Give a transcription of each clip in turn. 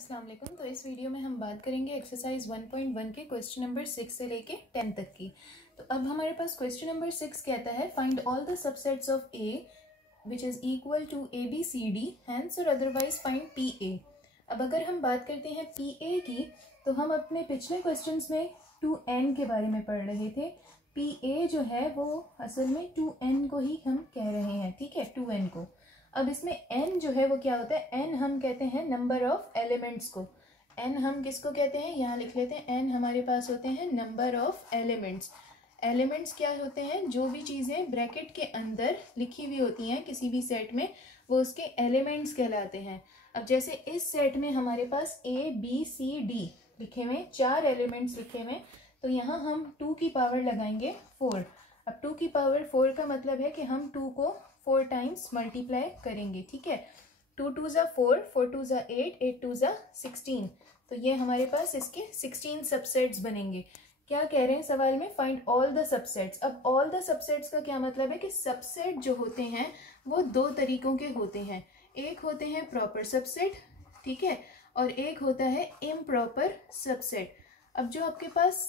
अस्सलाम वालेकुम। तो इस वीडियो में हम बात करेंगे एक्सरसाइज 1.1 के क्वेश्चन नंबर 6 से लेके 10 तक की। तो अब हमारे पास क्वेश्चन नंबर 6 कहता है find all the subsets of A which is equal to A B C D hence और अदरवाइज फाइंड पी ए। अब अगर हम बात करते हैं पी ए की, तो हम अपने पिछले क्वेश्चन में 2n के बारे में पढ़ रहे थे। पी ए जो है वो असल में 2n को ही हम कह रहे हैं, ठीक है, 2n को। अब इसमें n जो है वो क्या होता है, n हम कहते हैं नंबर ऑफ एलिमेंट्स को। n हम किसको कहते हैं, यहाँ लिख लेते हैं, n हमारे पास होते हैं नंबर ऑफ एलिमेंट्स। एलिमेंट्स क्या होते हैं, जो भी चीज़ें ब्रैकेट के अंदर लिखी हुई होती हैं किसी भी सेट में, वो उसके एलिमेंट्स कहलाते हैं। अब जैसे इस सेट में हमारे पास a b c d लिखे हुए, 4 एलिमेंट्स लिखे हुए, तो यहाँ हम 2 की पावर लगाएंगे 4। अब 2 की पावर 4 का मतलब है कि हम 2 को 4 टाइम्स मल्टीप्लाई करेंगे, ठीक है। 2 2 ज़ा 4, 4 2 ज़ा 8, 8 2 ज़ा 16। तो ये हमारे पास इसके 16 सबसेट्स बनेंगे। क्या कह रहे हैं सवाल में, फाइंड ऑल द सबसेट्स। अब ऑल द सबसेट्स का क्या मतलब है कि सबसेट जो होते हैं वो 2 तरीकों के होते हैं। एक होते हैं प्रॉपर सबसेट, ठीक है, और एक होता है इम्प्रॉपर सबसेट। अब जो आपके पास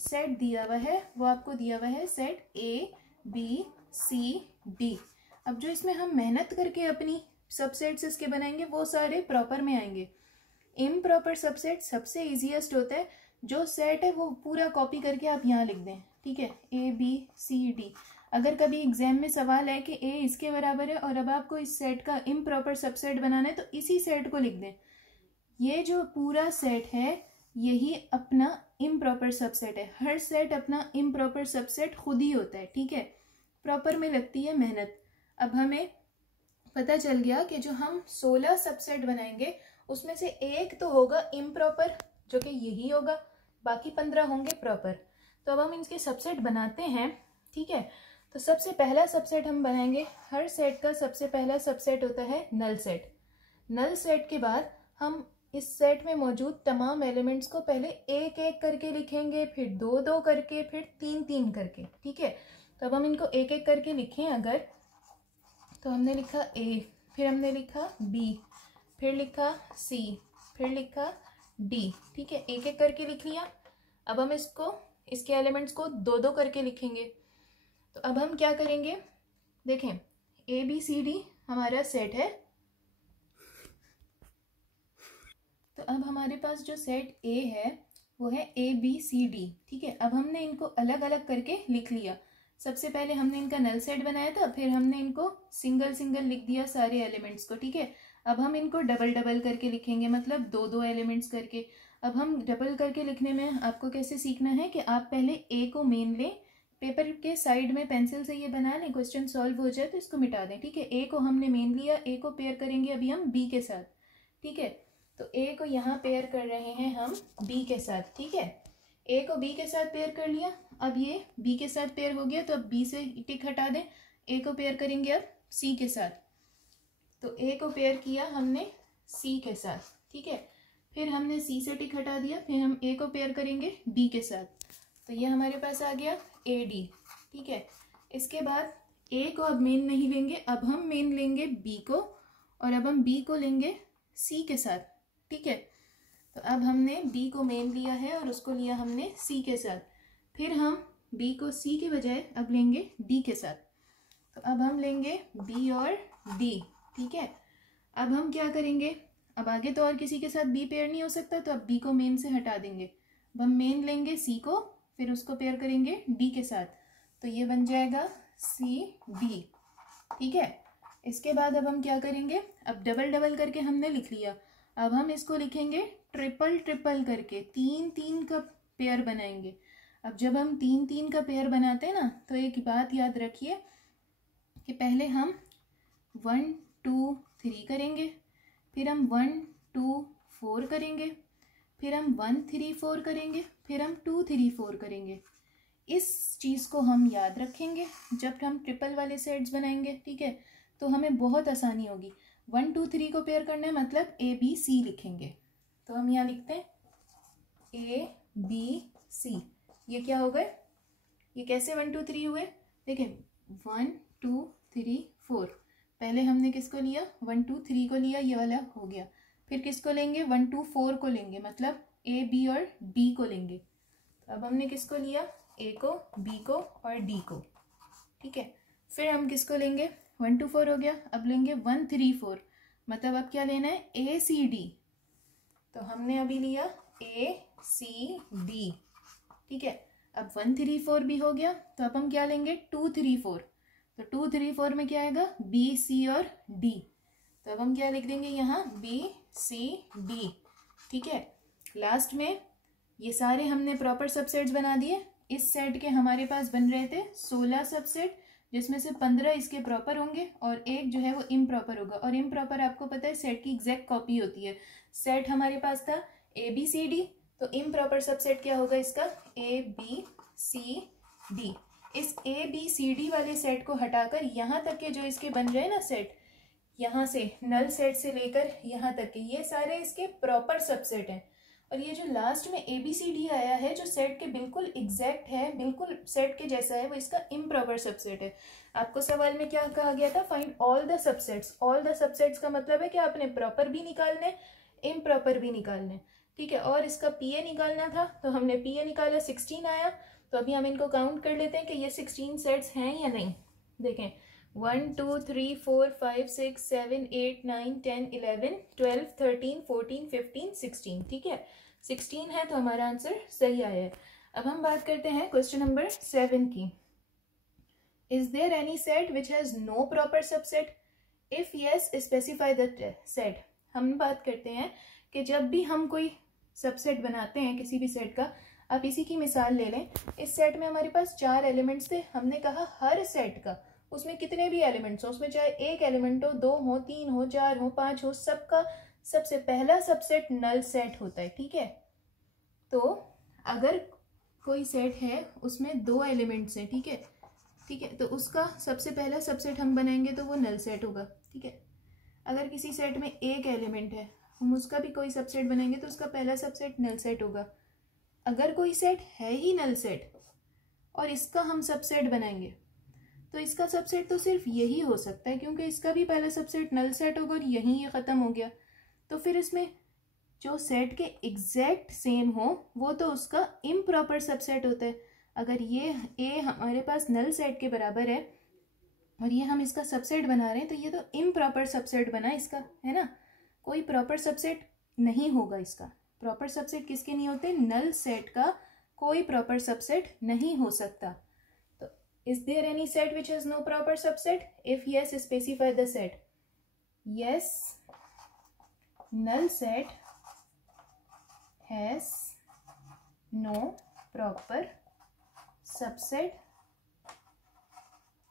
सेट दिया हुआ है वो आपको दिया हुआ है set A B C D. अब जो इसमें हम मेहनत करके अपनी सबसेट्स इसके बनाएंगे वो सारे प्रॉपर में आएंगे। इम्प्रॉपर सबसेट सबसे इजीएस्ट होता है, जो सेट है वो पूरा कॉपी करके आप यहाँ लिख दें, ठीक है, ए बी सी डी। अगर कभी एग्जाम में सवाल है कि ए इसके बराबर है और अब आपको इस सेट का इम्प्रॉपर सबसेट बनाना है, तो इसी सेट को लिख दें। ये जो पूरा सेट है यही अपना इम्प्रॉपर सबसेट है। हर सेट अपना इम्प्रॉपर सबसेट खुद ही होता है, ठीक है। प्रॉपर में लगती है मेहनत। अब हमें पता चल गया कि जो हम 16 सबसेट बनाएंगे उसमें से एक तो होगा इम्प्रॉपर, जो कि यही होगा, बाकी 15 होंगे प्रॉपर। तो अब हम इनके सबसेट बनाते हैं, ठीक है। तो सबसे पहला सबसेट हम बनाएंगे, हर सेट का सबसे पहला सबसेट होता है नल सेट। नल सेट के बाद हम इस सेट में मौजूद तमाम एलिमेंट्स को पहले एक एक करके लिखेंगे, फिर 2 2 करके, फिर 3 3 करके, ठीक है। तो अब हम इनको एक एक करके लिखें अगर, तो हमने लिखा ए, फिर हमने लिखा बी, फिर लिखा सी, फिर लिखा डी, ठीक है, एक एक करके लिख लिया। अब हम इसके एलिमेंट्स को 2 2 करके लिखेंगे। तो अब हम क्या करेंगे, देखें, ए बी सी डी हमारा सेट है। तो अब हमारे पास जो सेट ए है वो है ए बी सी डी, ठीक है। अब हमने इनको अलग अलग करके लिख लिया। सबसे पहले हमने इनका नल सेट बनाया था, फिर हमने इनको सिंगल सिंगल लिख दिया सारे एलिमेंट्स को, ठीक है। अब हम इनको डबल डबल करके लिखेंगे, मतलब 2 2 एलिमेंट्स करके। अब हम डबल करके लिखने में आपको कैसे सीखना है कि आप पहले ए को मेन लें, पेपर के साइड में पेंसिल से ये बना लें, क्वेश्चन सॉल्व हो जाए तो इसको मिटा दें, ठीक है। ए को हमने मेन लिया, ए को पेयर करेंगे अभी हम बी के साथ, ठीक है। तो ए को यहाँ पेयर कर रहे हैं हम बी के साथ, ठीक है। ए को बी के साथ पेयर कर लिया, अब ये बी के साथ पेयर हो गया, तो अब बी से टिक हटा दें। ए को पेयर करेंगे अब सी के साथ, तो ए को पेयर किया हमने सी के साथ, ठीक है। फिर हमने सी से टिक हटा दिया, फिर हम ए को पेयर करेंगे डी के साथ, तो ये हमारे पास आ गया ए डी, ठीक है। इसके बाद ए को अब मेन नहीं लेंगे, अब हम मेन लेंगे बी को, और अब हम बी को लेंगे सी के साथ, ठीक है। तो अब हमने बी को मेन लिया है और उसको लिया हमने सी के साथ, फिर हम बी को सी के बजाय अब लेंगे डी के साथ। तो अब हम लेंगे बी और डी, ठीक है। अब हम क्या करेंगे, अब आगे तो और किसी के साथ बी पेयर नहीं हो सकता, तो अब बी को मेन से हटा देंगे। अब हम मेन लेंगे सी को, फिर उसको पेयर करेंगे डी के साथ, तो ये बन जाएगा सी डी, ठीक है। इसके बाद अब हम क्या करेंगे, अब डबल डबल करके हमने लिख लिया, अब हम इसको लिखेंगे ट्रिपल ट्रिपल करके, 3 3 का पेयर बनाएंगे। अब जब हम 3 3 का पेयर बनाते हैं ना, तो एक बात याद रखिए कि पहले हम 1 2 3 करेंगे, फिर हम 1 2 4 करेंगे, फिर हम 1 3 4 करेंगे, फिर हम 2 3 4 करेंगे। इस चीज़ को हम याद रखेंगे जब हम ट्रिपल वाले सेट्स बनाएंगे, ठीक है, तो हमें बहुत आसानी होगी। 1 2 3 को पेयर करना है, मतलब ए बी सी लिखेंगे, तो हम यहाँ लिखते हैं ए बी सी। ये क्या हो गए, ये कैसे 1 2 3 हुए, देखिए 1 2 3 4, पहले हमने किसको लिया, 1 2 3 को लिया, ये वाला हो गया। फिर किसको लेंगे, 1 2 4 को लेंगे, मतलब ए बी और डी को लेंगे। तो अब हमने किसको लिया, ए को, बी को और डी को, ठीक है। फिर हम किसको लेंगे, 1 2 4 हो गया, अब लेंगे 1 3 4, मतलब अब क्या लेना है, ए सी डी। तो हमने अभी लिया ए सी डी, ठीक है। अब 1 3 4 भी हो गया, तो अब हम क्या लेंगे, 2 3 4। तो 2 3 4 में क्या आएगा, बी सी और डी। तो अब हम क्या लिख देंगे यहाँ, बी सी डी, ठीक है। लास्ट में ये सारे हमने प्रॉपर सबसेट्स बना दिए। इस सेट के हमारे पास बन रहे थे 16 सबसेट, जिसमें से 15 इसके प्रॉपर होंगे और एक जो है वो इम्प्रॉपर होगा। और इम्प्रॉपर आपको पता है सेट की एग्जैक्ट कॉपी होती है। सेट हमारे पास था ए बी सी डी, तो इम्प्रॉपर सबसेट क्या होगा इसका, ए बी सी डी। इस ए बी सी डी वाले सेट को हटाकर यहाँ तक के जो इसके बन रहे हैं ना सेट, यहाँ से नल सेट से लेकर यहाँ तक के, ये सारे इसके प्रॉपर सबसेट हैं। और ये जो लास्ट में ए बी सी डी आया है, जो सेट के बिल्कुल एग्जैक्ट है, बिल्कुल सेट के जैसा है, वो इसका इम्प्रॉपर सबसेट है। आपको सवाल में क्या कहा गया था, find all the subsets. All the subsets का मतलब है कि आपने प्रॉपर भी निकालने, इम्प्रॉपर भी निकालने, ठीक है। और इसका पी ए निकालना था, तो हमने पी ए निकाला, 16 आया। तो अभी हम इनको काउंट कर लेते हैं कि ये 16 सेट्स हैं या नहीं। देखें, 1 2 3 4 5 6 7 8 9 10 11 12 13 14 15 16, ठीक है। 16 है, तो हमारा आंसर सही आया है। अब हम बात करते हैं क्वेश्चन नंबर 7 की। Is there any set which has no proper subset, if yes specify the set. हम बात करते हैं कि जब भी हम कोई सबसेट बनाते हैं किसी भी सेट का, आप इसी की मिसाल ले लें। इस सेट में हमारे पास 4 एलिमेंट्स थे। हमने कहा हर सेट का, उसमें कितने भी एलिमेंट्स हो, उसमें चाहे एक एलिमेंट हो, 2 हो, 3 हो, 4 हो, 5 हो, सबका सबसे पहला सबसेट नल सेट होता है, ठीक है। तो अगर कोई सेट है उसमें 2 एलिमेंट्स हैं, ठीक है, ठीक है, तो उसका सबसे पहला सबसेट हम बनाएंगे तो वो नल सेट होगा, ठीक है। अगर किसी सेट में एक एलिमेंट है, हम उसका भी कोई सबसेट बनाएंगे तो उसका पहला सबसेट नल सेट होगा। अगर कोई सेट है ही नल सेट और इसका हम सबसेट बनाएंगे, तो इसका सबसेट तो सिर्फ यही हो सकता है, क्योंकि इसका भी पहला सबसेट नल सेट होगा और यहीं ये ख़त्म हो गया। तो फिर इसमें जो सेट के एग्जैक्ट सेम हो वो तो उसका इम्प्रॉपर सबसेट होता है। अगर ये ए हमारे पास नल सेट के बराबर है और ये हम इसका सबसेट बना रहे हैं, तो ये तो इम्प्रॉपर सबसेट बना इसका, है ना। कोई प्रॉपर सबसेट नहीं होगा इसका। प्रॉपर सबसेट किसके नहीं होते, नल सेट का कोई प्रॉपर सबसेट नहीं हो सकता। तो is there any set which has no proper subset, if yes specify the set. Yes, null set has no proper subset।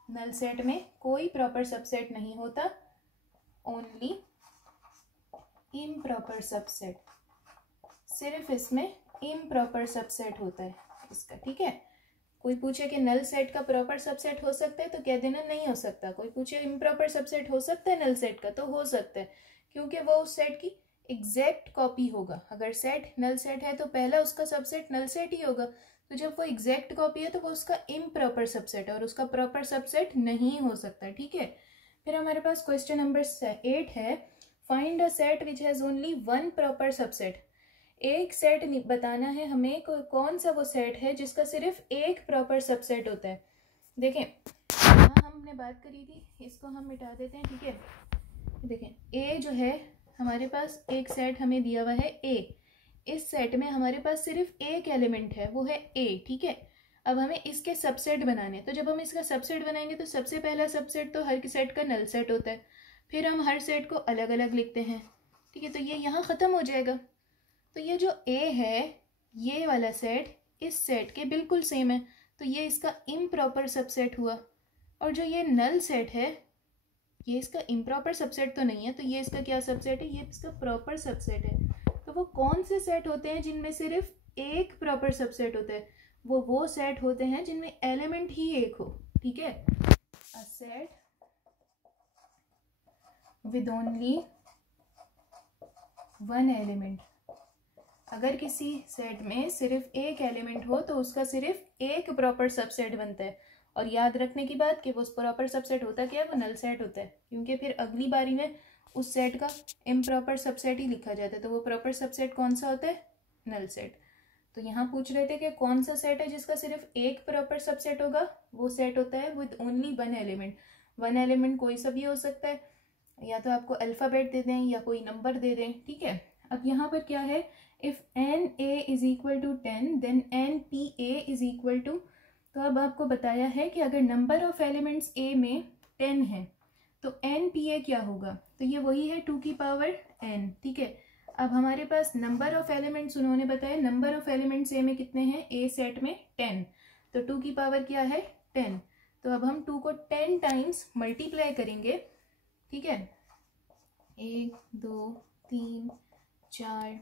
Null set में कोई प्रॉपर सबसेट नहीं होता, ओनली इम्प्रॉपर सबसेट, सिर्फ इसमें इम्प्रॉपर सबसेट होता है इसका, ठीक है। कोई पूछे कि नल सेट का प्रॉपर सबसेट हो सकता है तो कह देना नहीं हो सकता। कोई पूछे इम्प्रॉपर सबसेट हो सकता है नल सेट का, तो हो सकता है, क्योंकि वो उस सेट की एग्जैक्ट कॉपी होगा। अगर सेट नल सेट है तो पहला उसका सबसेट नल सेट ही होगा, तो जब वो एग्जैक्ट कॉपी है तो वो उसका इम्प्रॉपर सबसेट है और उसका प्रॉपर सबसेट नहीं हो सकता, ठीक है। फिर हमारे पास क्वेश्चन नंबर 8 है, find a set which has only 1 proper subset. एक सेट बताना है हमें, कौन सा वो सेट है जिसका सिर्फ एक प्रॉपर सबसेट होता है। देखें, यहाँ हमने बात करी थी, इसको हम मिटा देते हैं, ठीक है। देखें, ए जो है हमारे पास एक सेट हमें दिया हुआ है ए। इस सेट में हमारे पास सिर्फ एक एलिमेंट है, वो है ए, ठीक है। अब हमें इसके सबसेट बनाने, तो जब हम इसका सबसेट बनाएंगे तो सबसे पहला सबसेट तो हर सेट का नल सेट होता है। फिर हम हर सेट को अलग अलग लिखते हैं, ठीक है। तो ये यहाँ ख़त्म हो जाएगा। तो ये जो ए है, ये वाला सेट इस सेट के बिल्कुल सेम है, तो ये इसका इम्प्रॉपर सबसेट हुआ। और जो ये नल सेट है, ये इसका इम्प्रॉपर सबसेट तो नहीं है, तो ये इसका क्या सबसेट है, ये इसका प्रॉपर सबसेट है। तो वो कौन से सेट होते हैं जिनमें सिर्फ एक प्रॉपर सबसेट होता है, वो सेट होते हैं जिनमें एलिमेंट ही एक हो, ठीक है। A set with only 1 element. अगर किसी सेट में सिर्फ एक एलिमेंट हो तो उसका सिर्फ एक प्रॉपर सबसेट बनता है। और याद रखने की बात कि वो प्रॉपर सबसेट होता क्या है, वो नल सेट होता है, क्योंकि फिर अगली बारी में उस सेट का इम्प्रॉपर सबसेट ही लिखा जाता है। तो वो प्रॉपर सबसेट कौन सा होता है? Null set. तो यहाँ पूछ रहे थे कि कौन सा सेट है जिसका सिर्फ एक प्रॉपर सबसेट होगा? वो सेट होता है with only one element. One element कोई सा भी हो सकता है, या तो आपको अल्फ़ाबेट दे दें या कोई नंबर दे दें, ठीक है। अब यहाँ पर क्या है, if N A is equal to 10 then N P A is equal to, तो अब आपको बताया है कि अगर नंबर ऑफ एलिमेंट्स ए में 10 है तो एन पी ए क्या होगा? तो ये वही है 2 की पावर n, ठीक है। अब हमारे पास नंबर ऑफ एलिमेंट्स उन्होंने बताया, नंबर ऑफ एलिमेंट्स ए में कितने हैं? ए सेट में 10, तो 2 की पावर क्या है? 10। तो अब हम 2 को 10 टाइम्स मल्टीप्लाई करेंगे, ठीक है। 1 2 3 4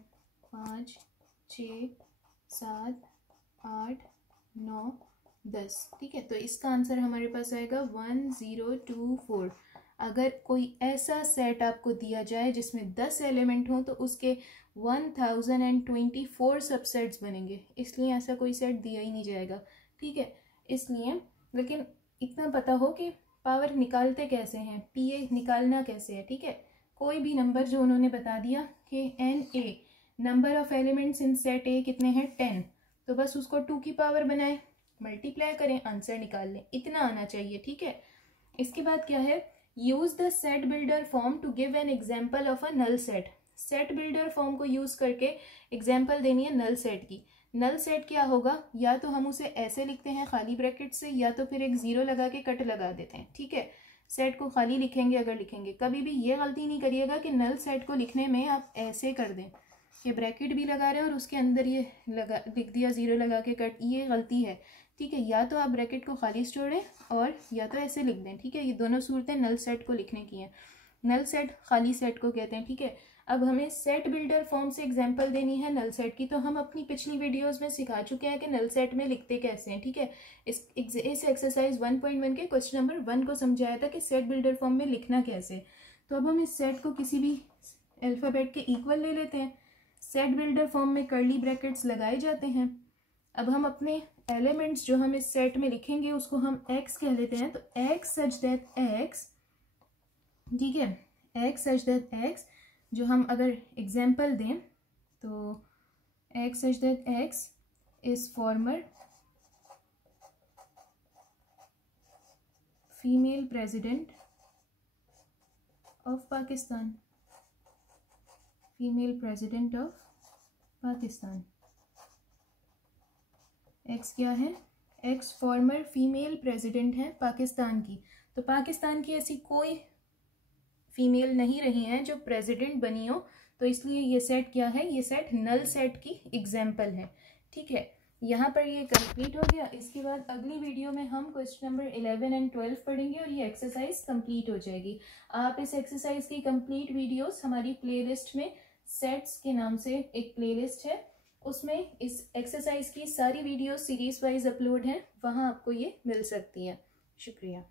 5 6 7 8 9 10, ठीक है। तो इसका आंसर हमारे पास आएगा 1024। अगर कोई ऐसा सेट आपको दिया जाए जिसमें 10 एलिमेंट हों तो उसके 1024 सबसेट्स बनेंगे, इसलिए ऐसा कोई सेट दिया ही नहीं जाएगा, ठीक है। इसलिए लेकिन इतना पता हो कि पावर निकालते कैसे हैं, पी ए निकालना कैसे है, ठीक है। कोई भी नंबर जो उन्होंने बता दिया कि N A, number of elements in set A कितने हैं? 10, तो बस उसको 2 की पावर बनाए, मल्टीप्लाई करें, आंसर निकाल लें, इतना आना चाहिए, ठीक है। इसके बाद क्या है, use the set builder form to give an example of a null set. Set builder form को यूज करके एग्जाम्पल देनी है नल सेट की। नल सेट क्या होगा, या तो हम उसे ऐसे लिखते हैं खाली ब्रैकेट से, या तो फिर एक जीरो लगा के कट लगा देते हैं, ठीक है। सेट को खाली लिखेंगे अगर लिखेंगे, कभी भी ये गलती नहीं करिएगा कि नल सेट को लिखने में आप ऐसे कर दें कि ब्रैकेट भी लगा रहे हैं और उसके अंदर ये लगा लिख दिया जीरो लगा के कट, ये गलती है, ठीक है। या तो आप ब्रैकेट को खाली छोड़ें और या तो ऐसे लिख दें, ठीक है। ये दोनों सूरतें नल सेट को लिखने की हैं। नल सेट खाली सेट को कहते हैं, ठीक है। अब हमें सेट बिल्डर फॉर्म से एग्जांपल देनी है नल सेट की, तो हम अपनी पिछली वीडियोस में सिखा चुके हैं कि नल सेट में लिखते कैसे हैं, ठीक है। इस एक्सरसाइज 1.1 के क्वेश्चन नंबर 1 को समझाया था कि सेट बिल्डर फॉर्म में लिखना कैसे। तो अब हम इस सेट को किसी भी अल्फ़ाबेट के इक्वल ले लेते हैं। सेट बिल्डर फॉर्म में कर्ली ब्रैकेट्स लगाए जाते हैं। अब हम अपने एलिमेंट्स जो हम इस सेट में लिखेंगे उसको हम x कह लेते हैं। तो x सच दैट x, ठीक है, x सच दैट x, जो हम अगर एग्जाम्पल दें तो x such that x is farmer female president of Pakistan, female president of Pakistan. X क्या है, एक्स फॉर्मर फीमेल प्रेसिडेंट है पाकिस्तान की। तो पाकिस्तान की ऐसी कोई फीमेल नहीं रही हैं जो प्रेसिडेंट बनी हो, तो इसलिए ये सेट क्या है, ये सेट नल सेट की एग्जाम्पल है, ठीक है। यहाँ पर ये कंप्लीट हो गया। इसके बाद अगली वीडियो में हम क्वेश्चन नंबर 11 एंड 12 पढ़ेंगे और ये एक्सरसाइज कंप्लीट हो जाएगी। आप इस एक्सरसाइज की कंप्लीट वीडियोस हमारी प्लेलिस्ट में, सेट्स के नाम से एक प्लेलिस्ट है, उसमें इस एक्सरसाइज की सारी वीडियो सीरीज वाइज अपलोड हैं, वहाँ आपको ये मिल सकती है। शुक्रिया।